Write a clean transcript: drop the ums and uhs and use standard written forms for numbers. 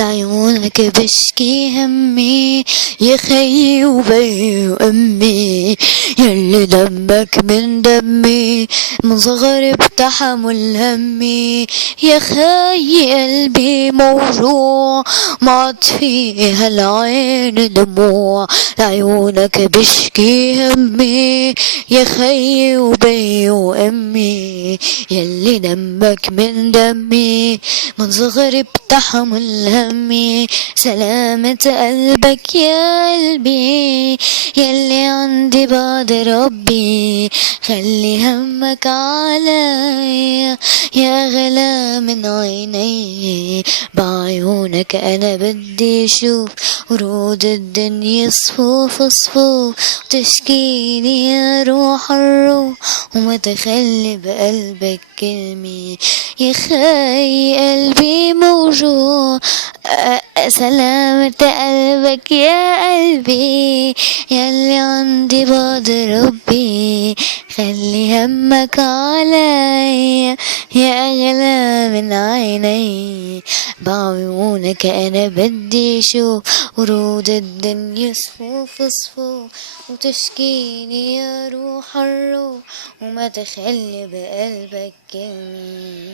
لعيونك بشكي همي يا خيي وبي وأمي، ياللي دمك من دمي من صغري بتحمل همي. يا خي قلبي موجوع ما عاد فيها العين دموع، لعيونك بشكي همي يا خي وبي وأمي، ياللي دمك من دمي من صغري بتحمل همي. سلامة قلبك يا قلبي ياللي عندي بعد ربي، خلي همك عليا يا غلا من عيني. بعيونك انا بدي اشوف ورود الدنيا صفوف صفوف، وتشكيني يا روح الروح ومتخلي بقلبك كلمة. يا خي قلبي موجوع سلامة قلبك يا قلبي ياللي عندي بعد ربي، خلي همك عليا يا أغلى من عيني. بعيونك أنا بدي أشوف ورود الدنيا صفوف صفوف، وتشكيني يا روح الروح وما تخلي بقلبك كلمة.